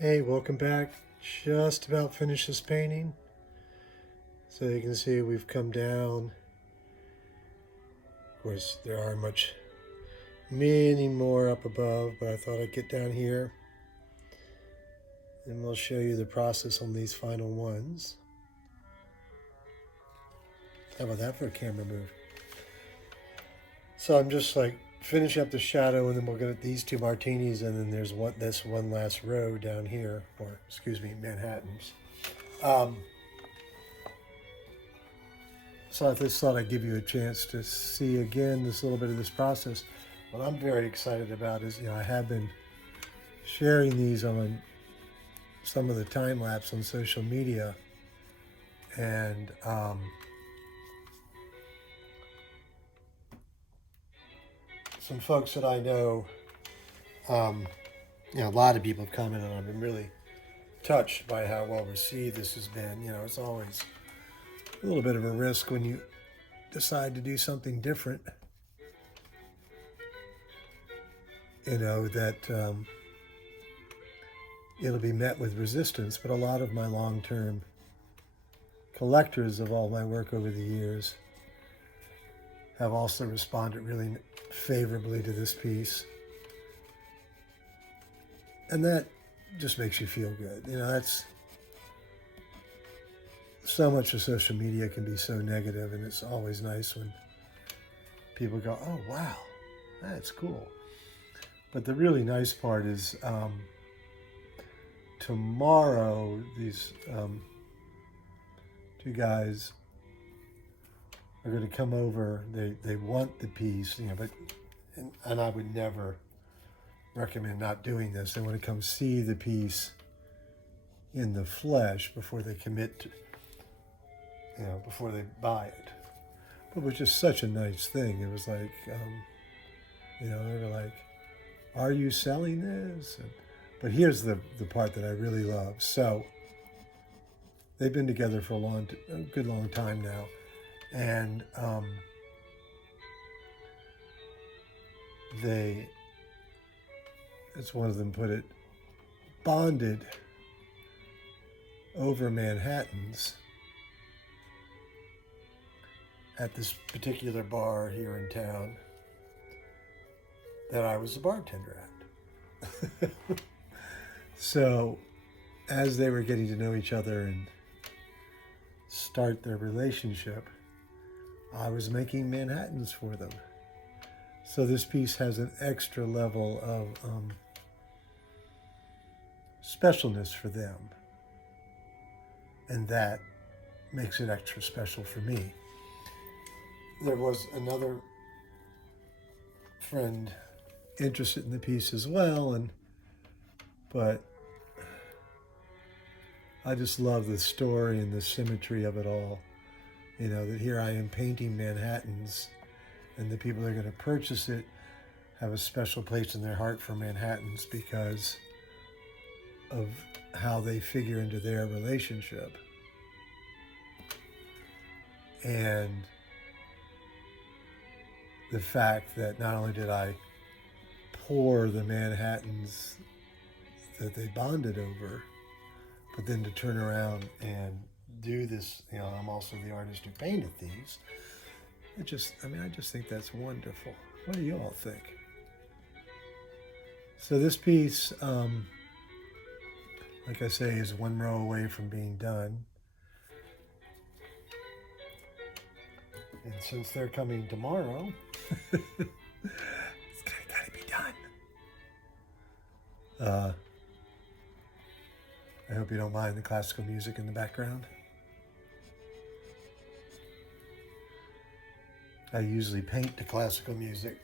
Hey, welcome back. Just about finished this painting. So you can see we've come down. Of course, there are many more up above, but I thought I'd get down here and we'll show you the process on these final ones. How about that for a camera move? So I'm just like finishing up the shadow, and then we'll get at these two martinis, and then there's this one last row down here, or excuse me, Manhattans. So I just thought I'd give you a chance to see again this little bit of this process. What I'm very excited about is, I have been sharing these on some of the time lapse on social media, and some folks that I know, a lot of people have commented on. I've been really touched by how well received this has been. It's always a little bit of a risk when you decide to do something different. That it'll be met with resistance, but a lot of my long-term collectors of all my work over the years have also responded really favorably to this piece. And that just makes you feel good. That's so much of social media can be so negative, and it's always nice when people go, oh, wow, that's cool. But the really nice part is tomorrow, these two guys are going to come over. They want the piece, but and I would never recommend not doing this. They want to come see the piece in the flesh before they commit to, before they buy it. But it was just such a nice thing. It was like, they were like, are you selling this? But here's the part that I really love. So they've been together for a good long time now. And as one of them put it, bonded over Manhattans at this particular bar here in town that I was the bartender at. So as they were getting to know each other and start their relationship, I was making Manhattans for them. So this piece has an extra level of specialness for them. And that makes it extra special for me. There was another friend interested in the piece as well, but I just love the story and the symmetry of it all. That here I am painting Manhattans, and the people that are going to purchase it have a special place in their heart for Manhattans because of how they figure into their relationship. And the fact that not only did I pour the Manhattans that they bonded over, but then to turn around and do this, I'm also the artist who painted these. I just think that's wonderful. What do you all think? So this piece, like I say, is one row away from being done. And since they're coming tomorrow, it's gotta be done. I hope you don't mind the classical music in the background. I usually paint to classical music,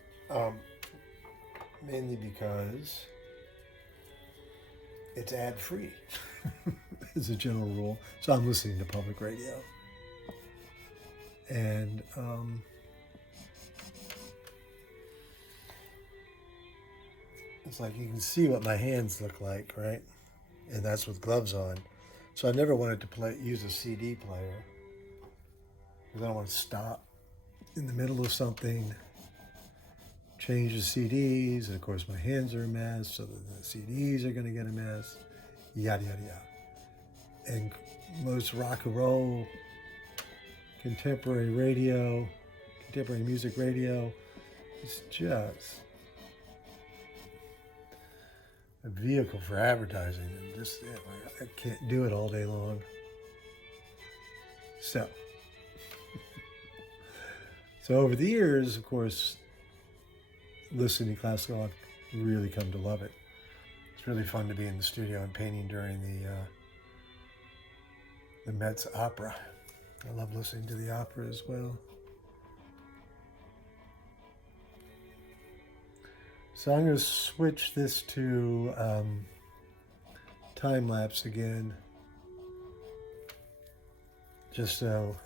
mainly because it's ad-free, as a general rule. So I'm listening to public radio. And it's like you can see what my hands look like, right? And that's with gloves on. So I never wanted to use a CD player because I don't want to stop in the middle of something, change the CDs, and of course my hands are a mess, so the CDs are going to get a mess. yada, yada, yada. And most rock and roll, contemporary radio, contemporary music radio is just a vehicle for advertising. And just, I can't do it all day long. So over the years, of course, listening to classical, I've really come to love it. It's really fun to be in the studio and painting during the Met's opera. I love listening to the opera as well. So I'm going to switch this to time lapse again, just so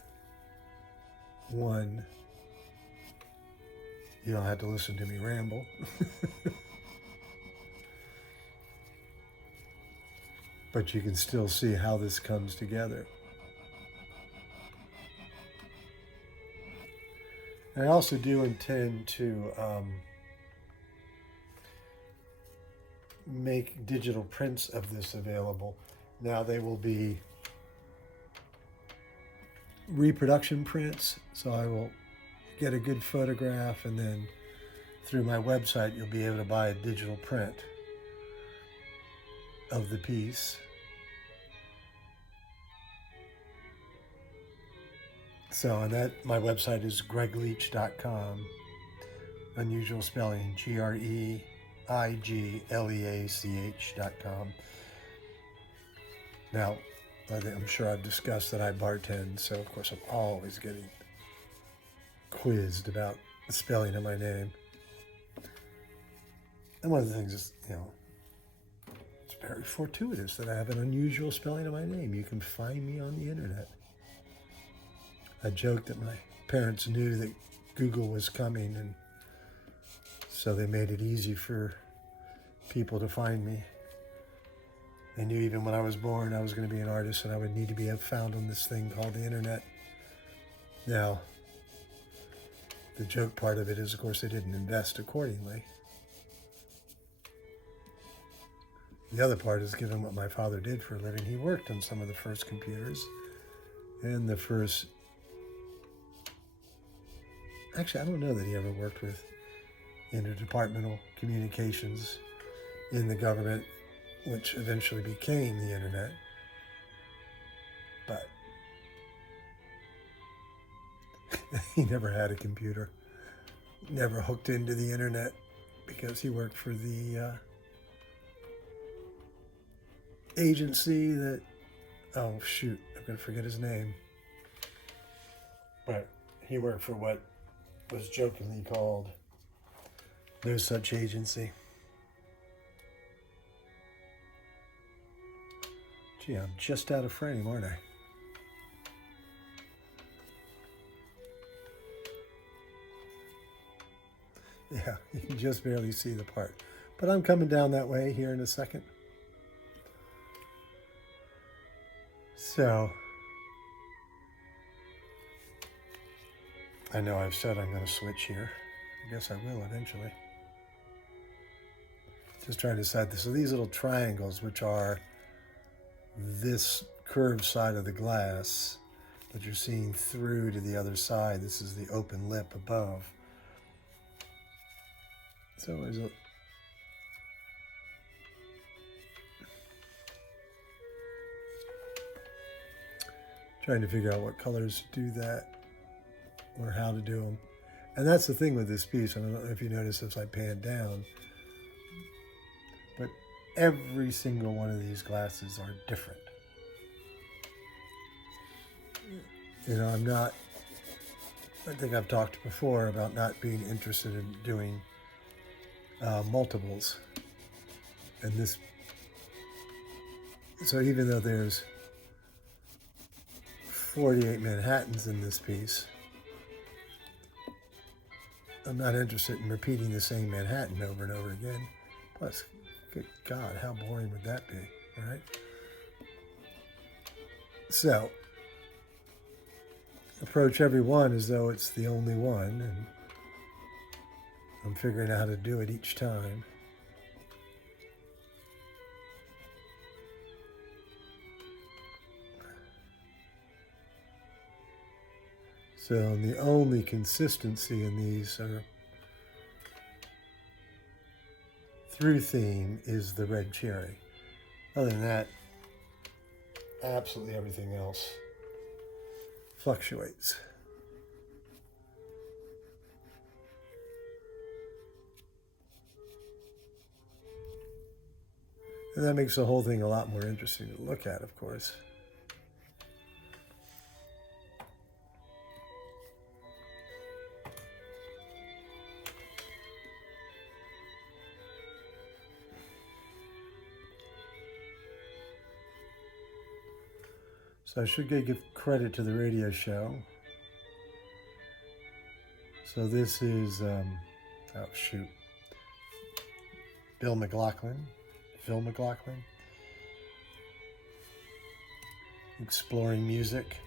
one, you don't have to listen to me ramble. But you can still see how this comes together. And I also do intend to make digital prints of this available. Now they will be reproduction prints, so I will get a good photograph, and then through my website you'll be able to buy a digital print of the piece. So, and that, my website is greigleach.com. Unusual spelling, GREIGLEACH.com. Now, I'm sure I've discussed that I bartend, so of course I'm always getting quizzed about the spelling of my name. And one of the things is, it's very fortuitous that I have an unusual spelling of my name. You can find me on the internet. I joked that my parents knew that Google was coming, and so they made it easy for people to find me. They knew even when I was born I was going to be an artist and I would need to be found on this thing called the internet. Now, the joke part of it is, of course, they didn't invest accordingly. The other part is, given what my father did for a living, he worked on some of the first computers and the first... Actually, I don't know that he ever worked with interdepartmental communications in the government, which eventually became the internet. But he never had a computer, never hooked into the internet, because he worked for the agency that, oh shoot, I'm going to forget his name. But he worked for what was jokingly called no such agency. Gee, I'm just out of frame, aren't I? Yeah, you can just barely see the part. But I'm coming down that way here in a second. So, I know I've said I'm going to switch here. I guess I will eventually. Just trying to decide this. So these little triangles, which are this curved side of the glass, but you're seeing through to the other side. This is the open lip above. So there's a... trying to figure out what colors do that, or how to do them. And that's the thing with this piece. I don't know if you notice as I pan down, but every single one of these glasses are different. I'm not, I think I've talked before about not being interested in doing multiples. And this, so even though there's 48 Manhattans in this piece, I'm not interested in repeating the same Manhattan over and over again. Plus, good God, how boring would that be, right? So, approach every one as though it's the only one, and I'm figuring out how to do it each time. So the only consistency in these are through theme is the red cherry. Other than that, absolutely everything else fluctuates. And that makes the whole thing a lot more interesting to look at, of course. So I should give credit to the radio show. So this is, oh shoot, Phil McLaughlin, exploring music.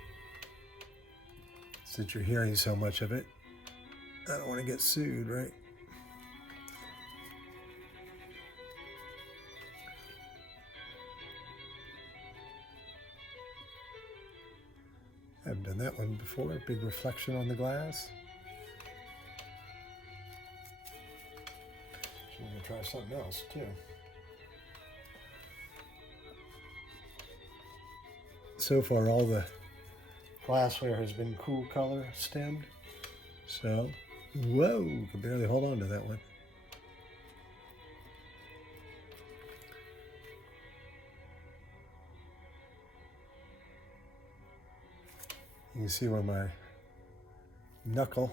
Since you're hearing so much of it, I don't want to get sued, right? I haven't done that one before. Big reflection on the glass. So I'm going to try something else too. So far, all the glassware has been cool color stemmed. So, whoa, can barely hold on to that one. You can see where my knuckle,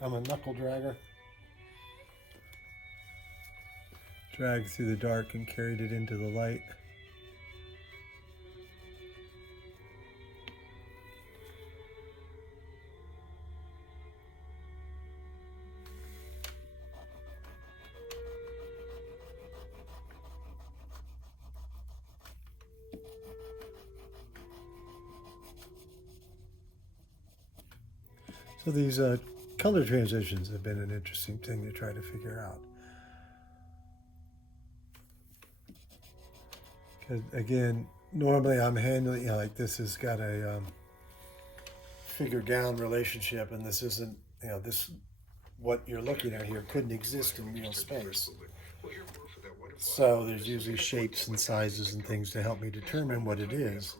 I'm a knuckle dragger, dragged through the dark and carried it into the light. So these color transitions have been an interesting thing to try to figure out. Because again, normally I'm handling, like this has got a figure down relationship, and this isn't, this, what you're looking at here couldn't exist in real space. So there's usually shapes and sizes and things to help me determine what it is.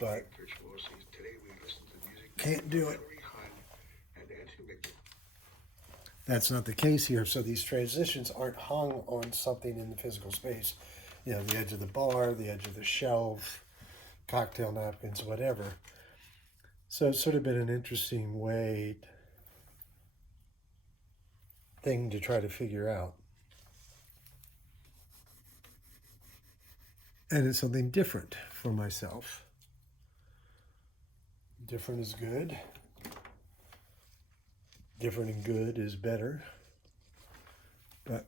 But can't do it. That's not the case here. So these transitions aren't hung on something in the physical space. The edge of the bar, the edge of the shelf, cocktail napkins, whatever. So it's sort of been an interesting thing to try to figure out. And it's something different for myself. Different is good. Different and good is better. But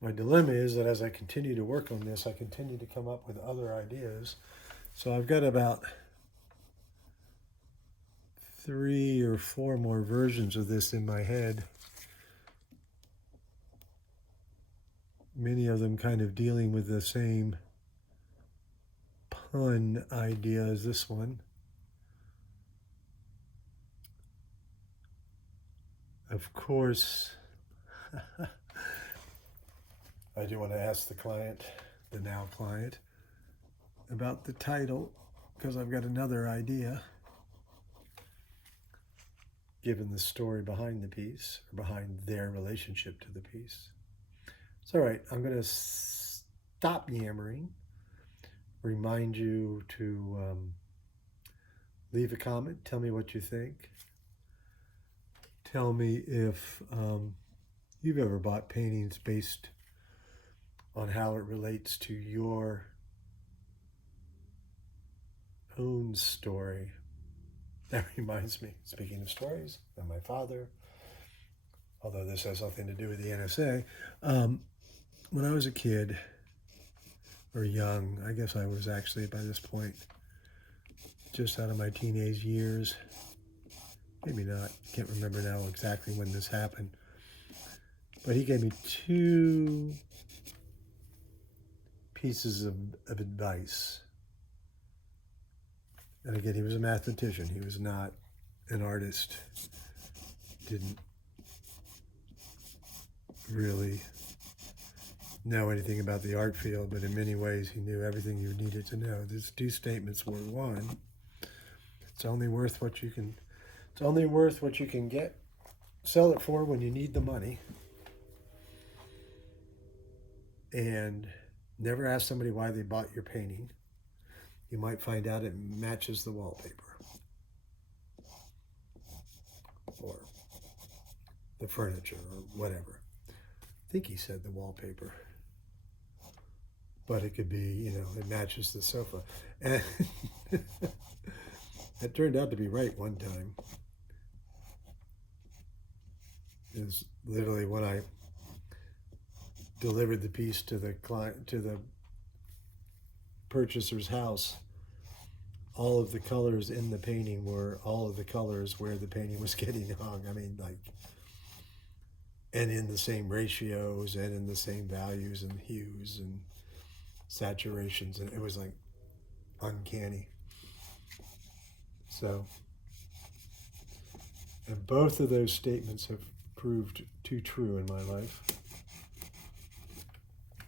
my dilemma is that as I continue to work on this, I continue to come up with other ideas. So I've got about 3 or 4 more versions of this in my head. Many of them kind of dealing with the same pun idea as this one. Of course, I do want to ask the client, the now client, about the title, because I've got another idea, given the story behind the piece, or behind their relationship to the piece. It's all right. I'm going to stop yammering, remind you to leave a comment, tell me what you think. Tell me if you've ever bought paintings based on how it relates to your own story. That reminds me, speaking of stories, and my father, although this has nothing to do with the NSA, when I was a kid, or young, I guess I was actually by this point, just out of my teenage years, maybe not, can't remember now exactly when this happened, but he gave me 2 pieces of advice. And again, he was a mathematician. He was not an artist. Didn't really know anything about the art field, but in many ways he knew everything you needed to know. These two statements were: one, it's only worth what you can get, sell it for when you need the money. And never ask somebody why they bought your painting. You might find out it matches the wallpaper or the furniture or whatever. I think he said the wallpaper, but it could be, it matches the sofa. And it turned out to be right one time. It was literally when I delivered the piece to the client, to the purchaser's house, all of the colors in the painting were all of the colors where the painting was getting hung. I mean, and in the same ratios and in the same values and hues and saturations, and it was like uncanny. So, and both of those statements have proved too true in my life.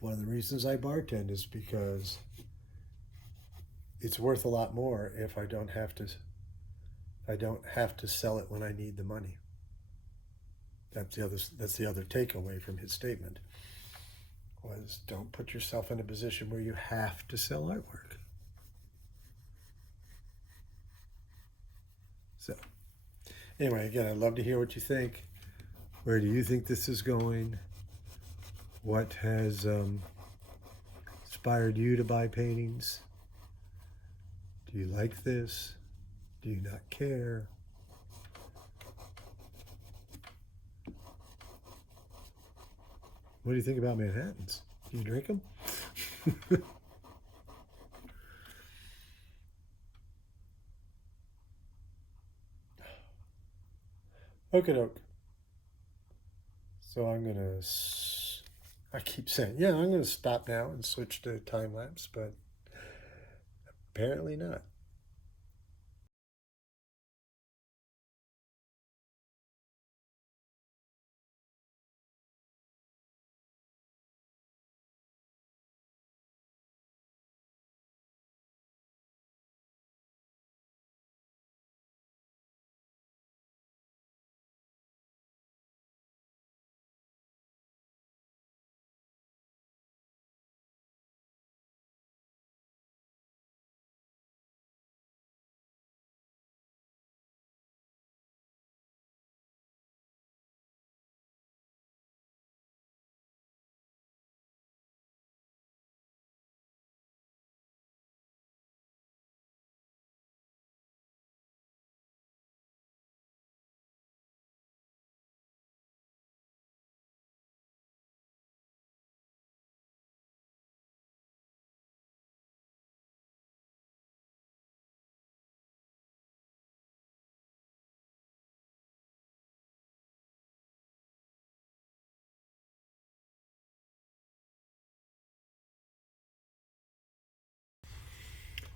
One of the reasons I bartend is because it's worth a lot more if I don't have to sell it when I need the money. That's the other takeaway from his statement, was don't put yourself in a position where you have to sell artwork. So anyway, again, I'd love to hear what you think. Where do you think this is going? What has inspired you to buy paintings? Do you like this? Do you not care? What do you think about Manhattans? Do you drink them? Okie doke. So I keep saying, I'm going to stop now and switch to time lapse, but apparently not.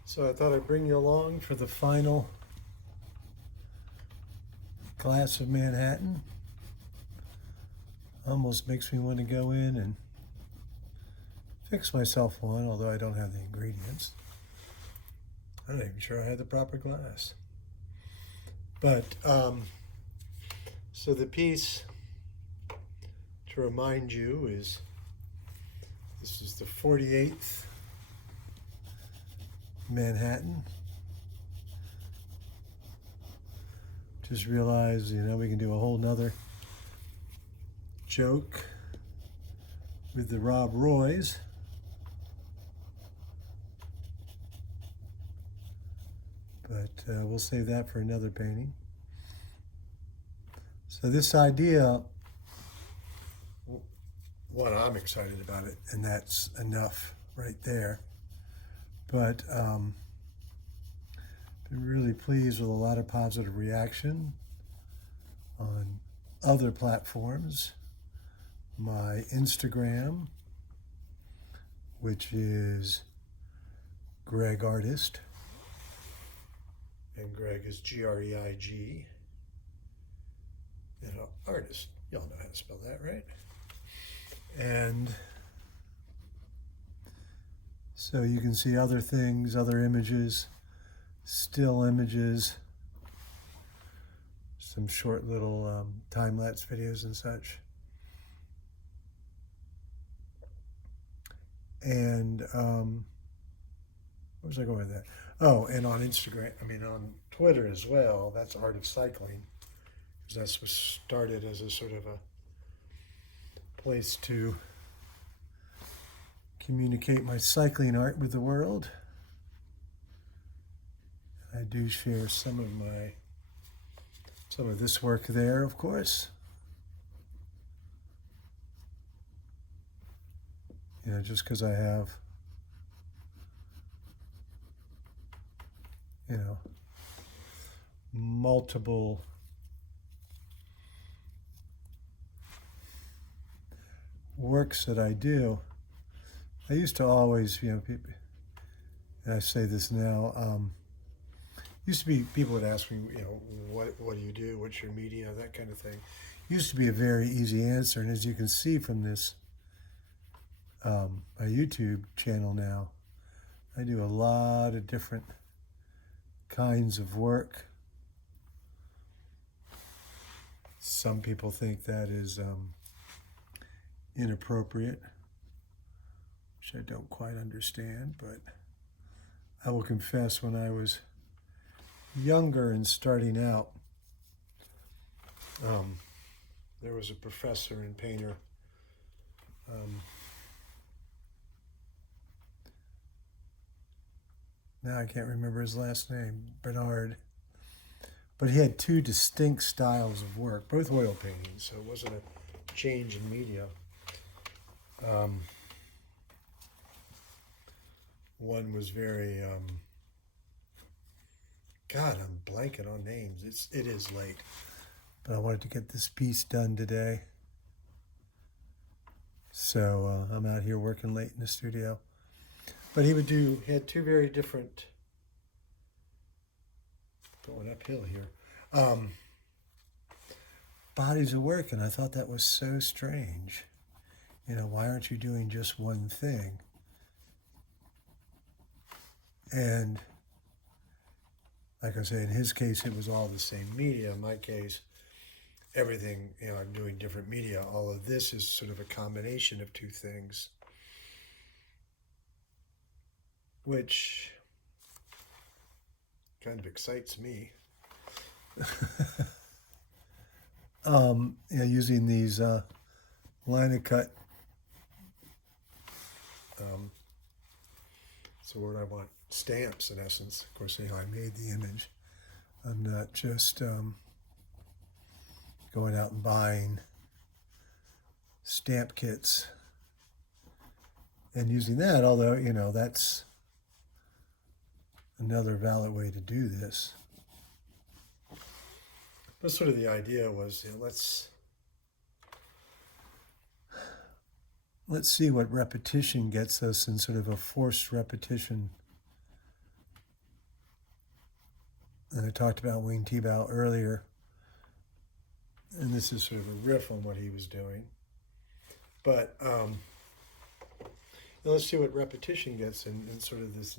So I thought I'd bring you along for the final glass of Manhattan. Almost makes me want to go in and fix myself one, although I don't have the ingredients. I'm not even sure I had the proper glass. But, so the piece, to remind you, this is the 48th Manhattan. Just realized, we can do a whole nother joke with the Rob Roys. But we'll save that for another painting. So this idea, one, I'm excited about it, and that's enough right there. But been really pleased with a lot of positive reaction on other platforms. My Instagram which is Greig Artist. And Greig is Greig. And artist. Y'all know how to spell that, right? And so you can see other things, other images, still images, some short little time-lapse videos and such. And where was I going with that? Oh, and on Instagram, on Twitter as well, that's Art of Cycling. Because that was started as a sort of a place to communicate my cycling art with the world. I do share some of this work there, of course. Just because I have, multiple works that I do. I used to always, people, and I say this now, used to be, people would ask me, what do you do? What's your media? That kind of thing. Used to be a very easy answer. And as you can see from this, a YouTube channel now, I do a lot of different kinds of work. Some people think that is inappropriate, which I don't quite understand, but I will confess when I was younger and starting out, there was a professor and painter, now I can't remember his last name, Bernard, but he had two distinct styles of work, both oil paintings, so it wasn't a change in media. One was very, God, I'm blanking on names. It is late, but I wanted to get this piece done today. So I'm out here working late in the studio. But he had two very different, going uphill here, bodies of work, and I thought that was so strange. Why aren't you doing just one thing? And like I say, in his case, it was all the same media. In my case, everything, I'm doing different media. All of this is sort of a combination of two things, which kind of excites me. Using these Linocut, so what I want, stamps in essence. Of course, I made the image. I'm not just going out and buying stamp kits and using that, although, that's another valid way to do this. But sort of the idea was, let's see what repetition gets us in sort of a forced repetition. And I talked about Wayne Thibault earlier, and this is sort of a riff on what he was doing. But let's see what repetition gets in sort of this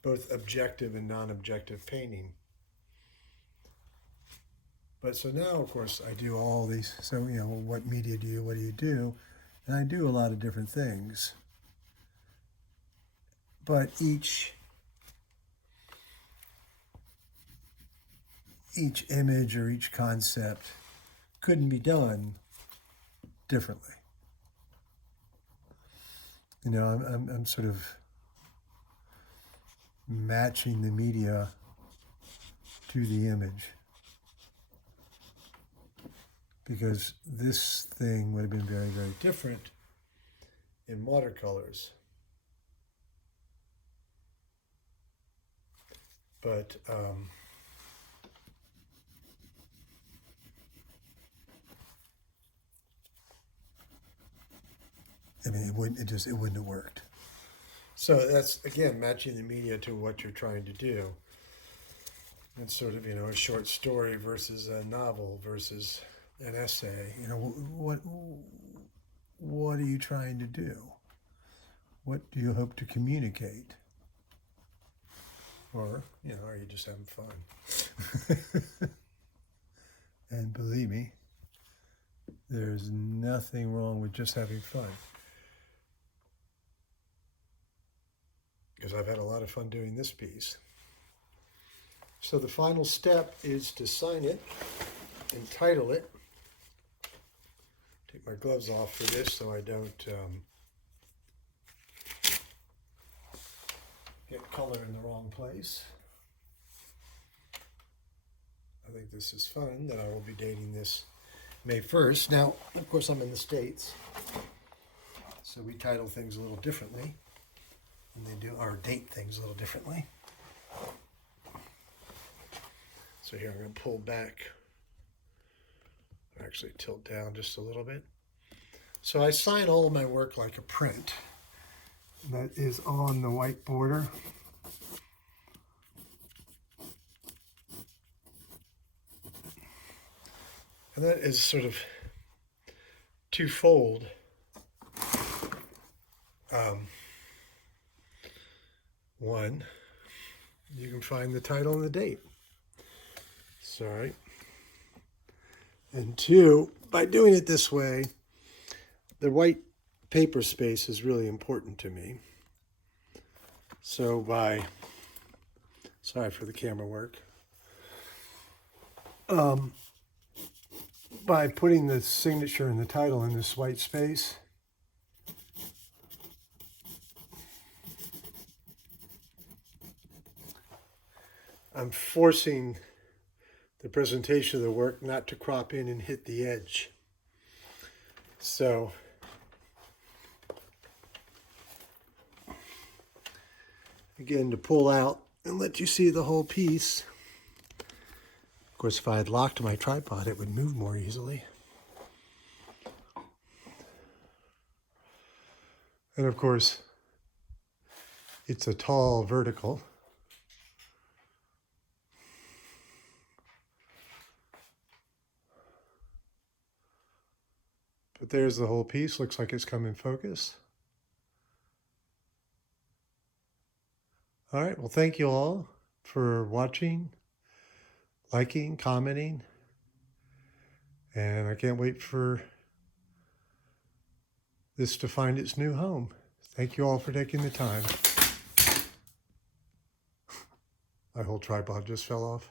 both objective and non-objective painting. But so now, of course, I do all these. So, what media do you, what do you do? And I do a lot of different things. But each image or each concept couldn't be done differently. I'm sort of matching the media to the image, because this thing would have been very, very different in watercolors. But I mean, it wouldn't have worked. So that's, again, matching the media to what you're trying to do. It's sort of, a short story versus a novel versus an essay. What are you trying to do? What do you hope to communicate? Or, are you just having fun? And believe me, there's nothing wrong with just having fun. Because I've had a lot of fun doing this piece. So the final step is to sign it and title it. Take my gloves off for this so I don't get color in the wrong place. I think this is fun that I will be dating this May 1st. Now, of course, I'm in the States, so we title things a little differently. And they do, or date things a little differently. So here I'm going to pull back, actually tilt down just a little bit. So I sign all of my work like a print. That is on the white border. And that is sort of twofold. One, you can find the title and the date. Sorry. And two, by doing it this way, the white paper space is really important to me. So sorry for the camera work. By putting the signature and the title in this white space, I'm forcing the presentation of the work not to crop in and hit the edge. So again, to pull out and let you see the whole piece. Of course, if I had locked my tripod, it would move more easily. And of course, it's a tall vertical. But there's the whole piece. Looks like it's come in focus. All right. Well, thank you all for watching, liking, commenting. And I can't wait for this to find its new home. Thank you all for taking the time. My whole tripod just fell off.